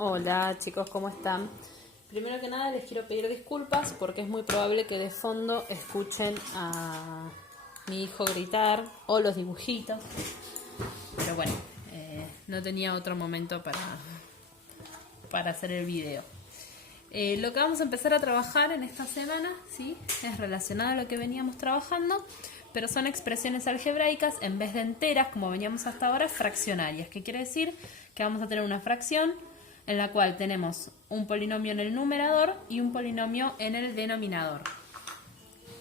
Hola chicos, ¿cómo están? Primero que nada les quiero pedir disculpas porque es muy probable que de fondo escuchen a mi hijo gritar o los dibujitos. Pero bueno, no tenía otro momento para hacer el video. Lo que vamos a empezar a trabajar en esta semana, ¿sí? Es relacionado a lo que veníamos trabajando, pero son expresiones algebraicas en vez de enteras, como veníamos hasta ahora, fraccionarias. ¿Qué quiere decir? Que vamos a tener una fracción en la cual tenemos un polinomio en el numerador y un polinomio en el denominador.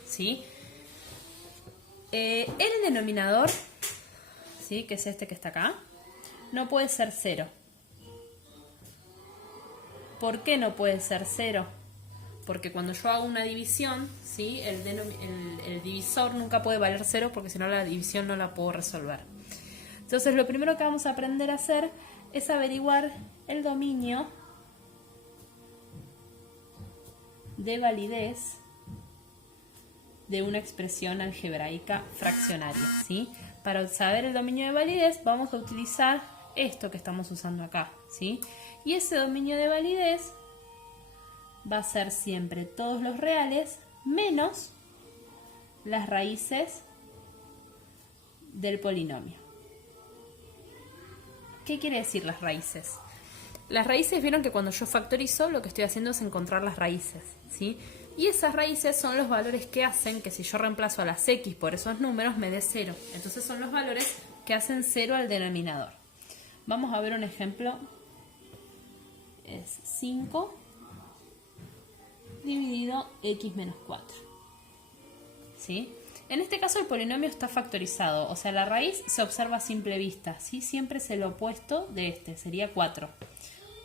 ¿Sí? El denominador, ¿sí? Que es este que está acá, no puede ser 0. ¿Por qué no puede ser 0? Porque cuando yo hago una división, ¿sí? el divisor nunca puede valer 0 porque si no la división no la puedo resolver. Entonces lo primero que vamos a aprender a hacer es averiguar el dominio de validez de una expresión algebraica fraccionaria, ¿sí? Para saber el dominio de validez vamos a utilizar esto que estamos usando acá, ¿sí? Y ese dominio de validez va a ser siempre todos los reales menos las raíces del polinomio. ¿Qué quiere decir las raíces? Las raíces, vieron que cuando yo factorizo lo que estoy haciendo es encontrar las raíces, ¿sí? Y esas raíces son los valores que hacen que si yo reemplazo a las x por esos números me dé 0. Entonces son los valores que hacen 0 al denominador. Vamos a ver un ejemplo. Es 5 dividido x menos 4. ¿Sí? En este caso el polinomio está factorizado, o sea, la raíz se observa a simple vista, ¿sí? Siempre es el opuesto de este, sería 4.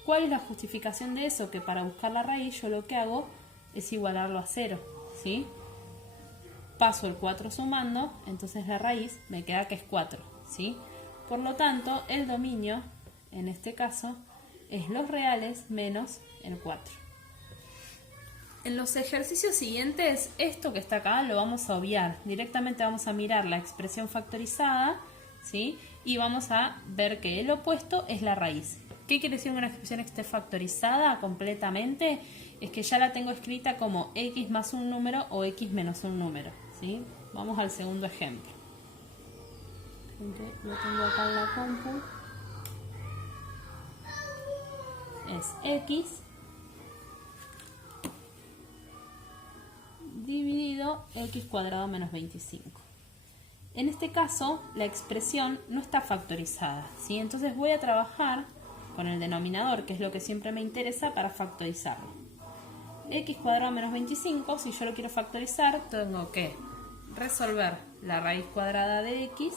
¿Cuál es la justificación de eso? Que para buscar la raíz yo lo que hago es igualarlo a 0, ¿sí? Paso el 4 sumando, entonces la raíz me queda que es 4, ¿sí? Por lo tanto, el dominio, en este caso, es los reales menos el 4. En los ejercicios siguientes, esto que está acá lo vamos a obviar. Directamente vamos a mirar la expresión factorizada, ¿sí? Y vamos a ver que el opuesto es la raíz. ¿Qué quiere decir una expresión que esté factorizada completamente? Es que ya la tengo escrita como x más un número o x menos un número, ¿sí? Vamos al segundo ejemplo. Lo tengo acá en la compu. Es x dividido x cuadrado menos 25. En este caso, la expresión no está factorizada, ¿sí? Entonces voy a trabajar con el denominador, que es lo que siempre me interesa para factorizarlo. X cuadrado menos 25, si yo lo quiero factorizar, tengo que resolver la raíz cuadrada de x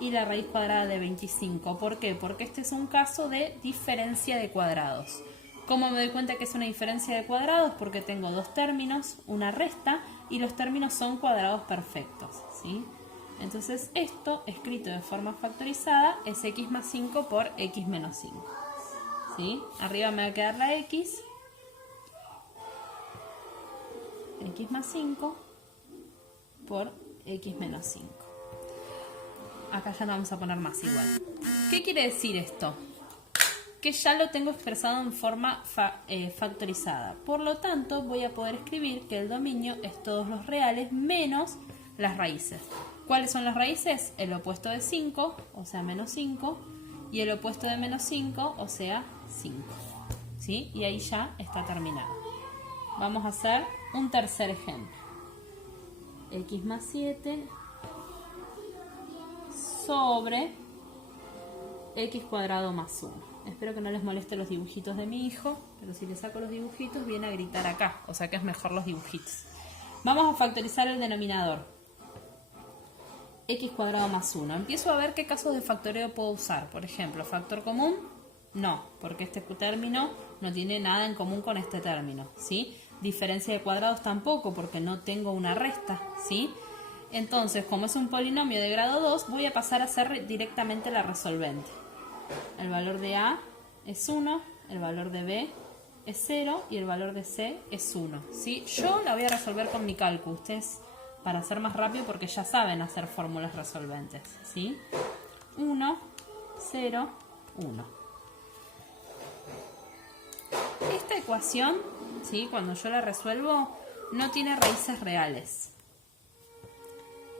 y la raíz cuadrada de 25. ¿Por qué? Porque este es un caso de diferencia de cuadrados. ¿Cómo me doy cuenta que es una diferencia de cuadrados? Porque tengo dos términos, una resta, y los términos son cuadrados perfectos, ¿sí? Entonces esto, escrito de forma factorizada, es x más 5 por x menos 5, ¿sí? Arriba me va a quedar la x más 5 por x menos 5. Acá ya no vamos a poner más igual. ¿Qué quiere decir esto? Que ya lo tengo expresado en forma factorizada. Por lo tanto, voy a poder escribir que el dominio es todos los reales menos las raíces. ¿Cuáles son las raíces? El opuesto de 5, o sea, menos 5, y el opuesto de menos 5, o sea, 5. ¿Sí? Y ahí ya está terminado. Vamos a hacer un tercer ejemplo. X más 7 sobre x cuadrado más 1. Espero que no les moleste los dibujitos de mi hijo, pero si le saco los dibujitos viene a gritar acá, o sea que es mejor los dibujitos. Vamos a factorizar el denominador. X cuadrado más 1. Empiezo a ver qué casos de factoreo puedo usar. Por ejemplo, ¿factor común? No, porque este término no tiene nada en común con este término, ¿sí? Diferencia de cuadrados tampoco, porque no tengo una resta, ¿sí? Entonces, como es un polinomio de grado 2, voy a pasar a hacer directamente la resolvente. El valor de A es 1, el valor de B es 0 y el valor de C es 1, ¿sí? Yo la voy a resolver con mi cálculo. Ustedes, para hacer más rápido, porque ya saben hacer fórmulas resolventes, ¿sí? 1, 0, 1. ecuación, ¿sí? Cuando yo la resuelvo, no tiene raíces reales.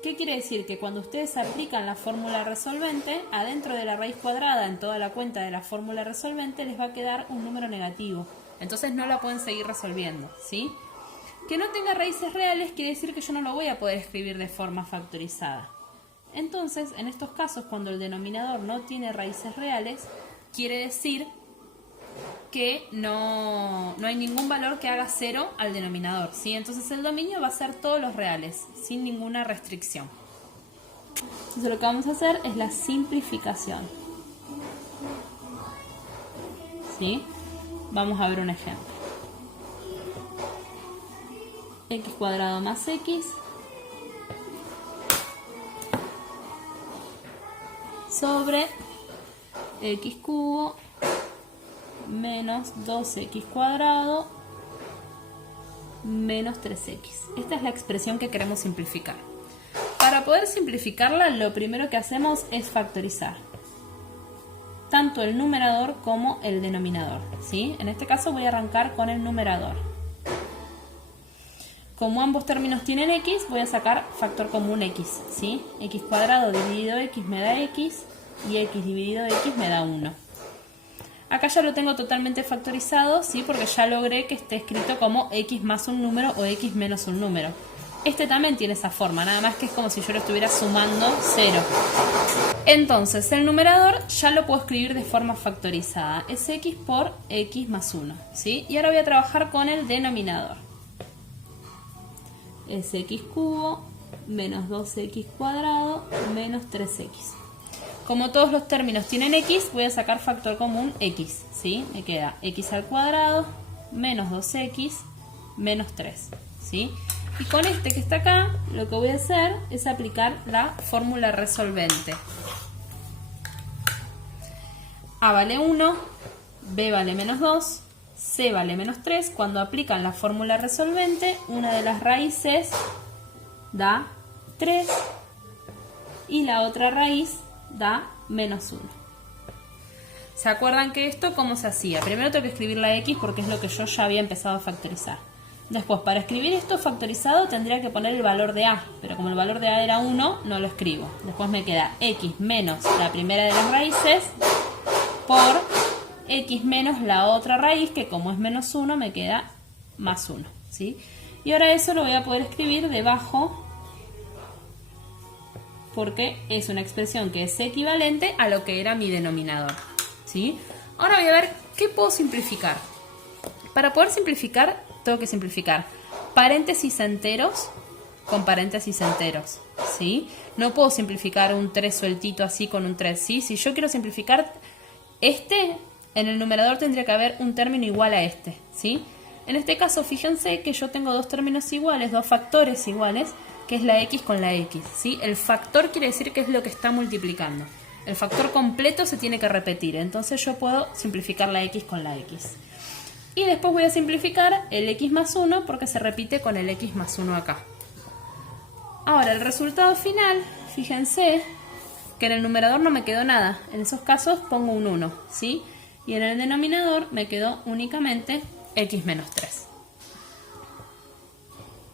¿Qué quiere decir? Que cuando ustedes aplican la fórmula resolvente, adentro de la raíz cuadrada, en toda la cuenta de la fórmula resolvente, les va a quedar un número negativo. Entonces no la pueden seguir resolviendo, ¿sí? Que no tenga raíces reales quiere decir que yo no lo voy a poder escribir de forma factorizada. Entonces, en estos casos, cuando el denominador no tiene raíces reales, quiere decir que no hay ningún valor que haga 0 al denominador, ¿sí? Entonces el dominio va a ser todos los reales, sin ninguna restricción. Entonces lo que vamos a hacer es la simplificación, ¿sí? Vamos a ver un ejemplo. X cuadrado más X sobre X cubo menos 2x cuadrado menos 3x. Esta es la expresión que queremos simplificar. Para poder simplificarla, lo primero que hacemos es factorizar tanto el numerador como el denominador, ¿sí? En este caso voy a arrancar con el numerador. Como ambos términos tienen x, voy a sacar factor común x, ¿sí? X cuadrado dividido x me da x y x dividido x me da 1. Acá ya lo tengo totalmente factorizado, ¿sí? Porque ya logré que esté escrito como x más un número o x menos un número. Este también tiene esa forma, nada más que es como si yo lo estuviera sumando 0. Entonces, el numerador ya lo puedo escribir de forma factorizada. Es x por x más 1, ¿sí? Y ahora voy a trabajar con el denominador. Es x cubo menos 2x cuadrado menos 3x. Como todos los términos tienen x, voy a sacar factor común x, ¿sí? Me queda x al cuadrado menos 2x menos 3, ¿sí? Y con este que está acá, lo que voy a hacer es aplicar la fórmula resolvente. A vale 1, b vale menos 2, c vale menos 3. Cuando aplican la fórmula resolvente, una de las raíces da 3 y la otra raíz da menos 1. ¿Se acuerdan que esto cómo se hacía? Primero tengo que escribir la x porque es lo que yo ya había empezado a factorizar. Después, para escribir esto factorizado tendría que poner el valor de a, pero como el valor de a era 1, no lo escribo. Después me queda x menos la primera de las raíces por x menos la otra raíz, que como es menos 1 me queda más 1, ¿sí? Y ahora eso lo voy a poder escribir debajo porque es una expresión que es equivalente a lo que era mi denominador, ¿sí? Ahora voy a ver qué puedo simplificar. Para poder simplificar, tengo que simplificar paréntesis enteros con paréntesis enteros, ¿sí? No puedo simplificar un 3 sueltito así con un 3, ¿sí? Si yo quiero simplificar en el numerador tendría que haber un término igual a este, ¿sí? En este caso, fíjense que yo tengo dos términos iguales, dos factores iguales, que es la x con la x, ¿sí? El factor quiere decir que es lo que está multiplicando. El factor completo se tiene que repetir, entonces yo puedo simplificar la x con la x. Y después voy a simplificar el x más 1 porque se repite con el x más 1 acá. Ahora, el resultado final, fíjense que en el numerador no me quedó nada. En esos casos pongo un 1, ¿sí? Y en el denominador me quedó únicamente x menos 3.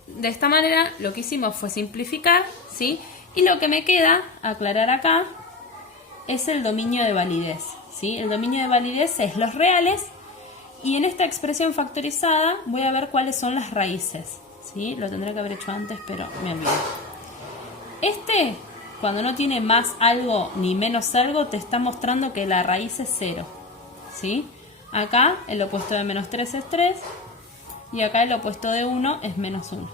De esta manera lo que hicimos fue simplificar, ¿sí? Y lo que me queda aclarar acá es el dominio de validez, ¿sí? El dominio de validez es los reales y en esta expresión factorizada voy a ver cuáles son las raíces, ¿sí? Lo tendré que haber hecho antes, pero me olvidé. Cuando no tiene más algo ni menos algo, te está mostrando que la raíz es 0, ¿sí? Acá el opuesto de menos 3 es 3 y acá el opuesto de 1 es menos 1.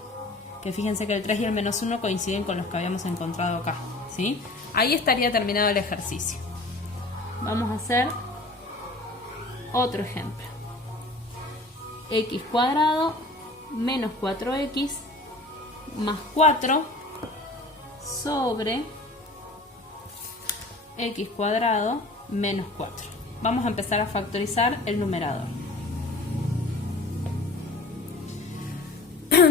Que fíjense que el 3 y el menos 1 coinciden con los que habíamos encontrado acá, ¿sí? Ahí estaría terminado el ejercicio. Vamos a hacer otro ejemplo. X cuadrado menos 4x más 4 sobre x cuadrado menos 4. Vamos a empezar a factorizar el numerador.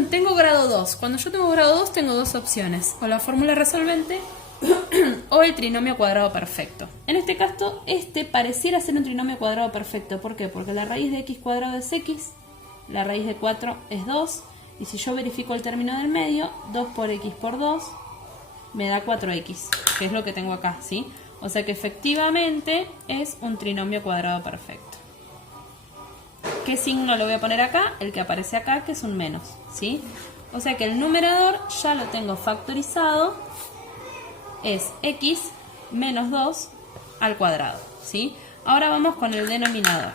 Tengo grado 2. Cuando yo tengo grado 2 tengo dos opciones. O la fórmula resolvente o el trinomio cuadrado perfecto. En este caso, este pareciera ser un trinomio cuadrado perfecto. ¿Por qué? Porque la raíz de x cuadrado es x, la raíz de 4 es 2, y si yo verifico el término del medio, 2 por x por 2 me da 4x, que es lo que tengo acá, ¿sí? O sea que efectivamente es un trinomio cuadrado perfecto. ¿Qué signo le voy a poner acá? El que aparece acá, que es un menos, ¿sí? O sea que el numerador ya lo tengo factorizado, es x menos 2 al cuadrado, ¿sí? Ahora vamos con el denominador.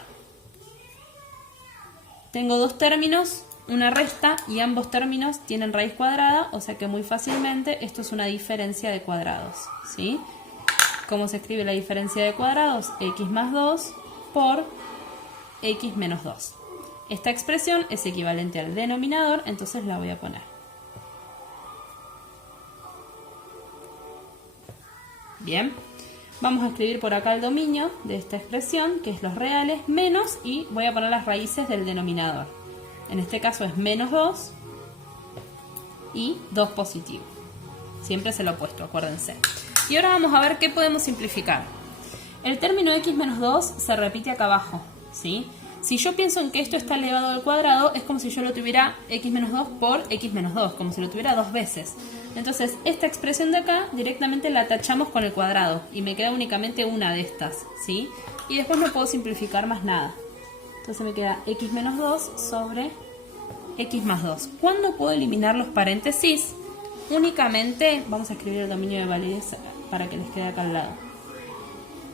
Tengo dos términos, una resta, y ambos términos tienen raíz cuadrada, o sea que muy fácilmente esto es una diferencia de cuadrados, ¿sí? ¿Cómo se escribe la diferencia de cuadrados? X más 2 por x menos 2. Esta expresión es equivalente al denominador, entonces la voy a poner. Bien, vamos a escribir por acá el dominio de esta expresión, que es los reales, menos, y voy a poner las raíces del denominador. En este caso es menos 2 y 2 positivo. Siempre es el opuesto, acuérdense. Y ahora vamos a ver qué podemos simplificar. El término x menos 2 se repite acá abajo, ¿sí? Si yo pienso en que esto está elevado al cuadrado, es como si yo lo tuviera x menos 2 por x menos 2, como si lo tuviera dos veces. Entonces, esta expresión de acá directamente la tachamos con el cuadrado y me queda únicamente una de estas, ¿sí? Y después no puedo simplificar más nada. Entonces me queda x menos 2 sobre x más 2. ¿Cuándo puedo eliminar los paréntesis? Únicamente, vamos a escribir el dominio de validez para que les quede acá al lado.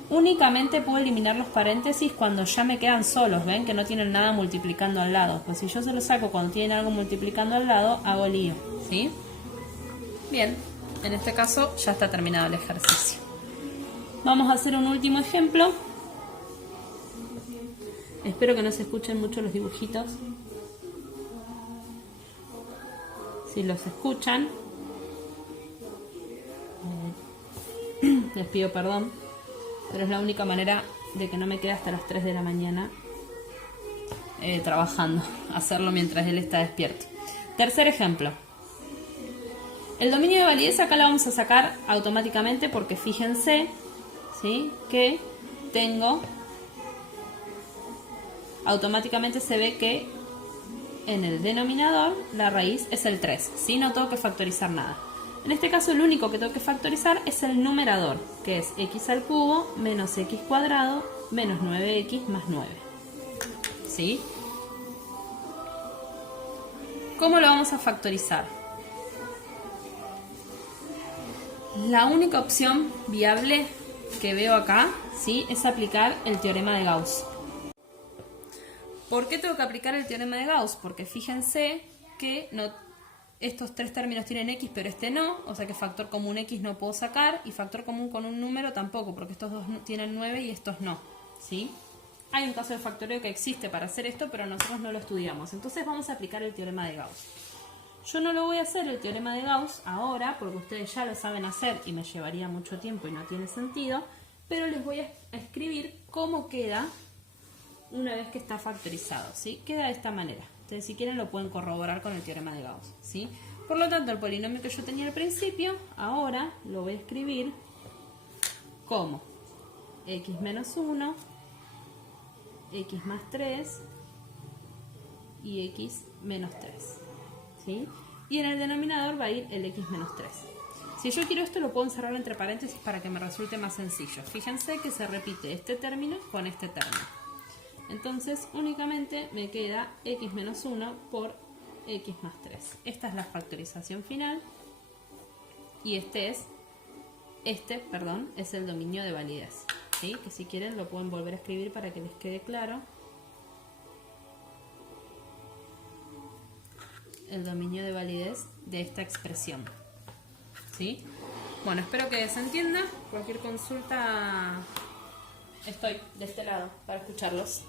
Únicamente puedo eliminar los paréntesis cuando ya me quedan solos, ¿ven? Que no tienen nada multiplicando al lado. Pues si yo se los saco cuando tienen algo multiplicando al lado, hago lío, ¿sí? Bien, en este caso ya está terminado el ejercicio. Vamos a hacer un último ejemplo. Espero que no se escuchen mucho los dibujitos. Si los escuchan, les pido perdón. Pero es la única manera de que no me quede hasta las 3 de la mañana trabajando. Hacerlo mientras él está despierto. Tercer ejemplo. El dominio de validez acá lo vamos a sacar automáticamente porque fíjense, ¿sí?, que tengo... Automáticamente se ve que en el denominador la raíz es el 3. ¿Sí? No tengo que factorizar nada. En este caso lo único que tengo que factorizar es el numerador, que es x al cubo menos x cuadrado menos 9x más 9. ¿Sí? ¿Cómo lo vamos a factorizar? La única opción viable que veo acá, ¿sí?, es aplicar el teorema de Gauss. ¿Por qué tengo que aplicar el teorema de Gauss? Porque fíjense que estos tres términos tienen x, pero este no, o sea que factor común x no puedo sacar, y factor común con un número tampoco, porque estos dos tienen 9 y estos no, ¿sí? Hay un caso de factoreo que existe para hacer esto, pero nosotros no lo estudiamos. Entonces vamos a aplicar el teorema de Gauss. Yo no lo voy a hacer el teorema de Gauss ahora, porque ustedes ya lo saben hacer y me llevaría mucho tiempo y no tiene sentido, pero les voy a escribir cómo queda una vez que está factorizado, ¿sí? Queda de esta manera. Ustedes si quieren lo pueden corroborar con el teorema de Gauss, ¿sí? Por lo tanto, el polinomio que yo tenía al principio, ahora lo voy a escribir como x menos 1, x más 3 y x menos 3, ¿sí? Y en el denominador va a ir el x menos 3. Si yo quiero esto lo puedo encerrar entre paréntesis para que me resulte más sencillo. Fíjense que se repite este término con este término. Entonces únicamente me queda x menos 1 por x más 3. Esta es la factorización final y este es el dominio de validez, ¿sí? Que si quieren lo pueden volver a escribir para que les quede claro. El dominio de validez de esta expresión, ¿sí? Bueno, espero que se entienda. Cualquier consulta, estoy de este lado para escucharlos.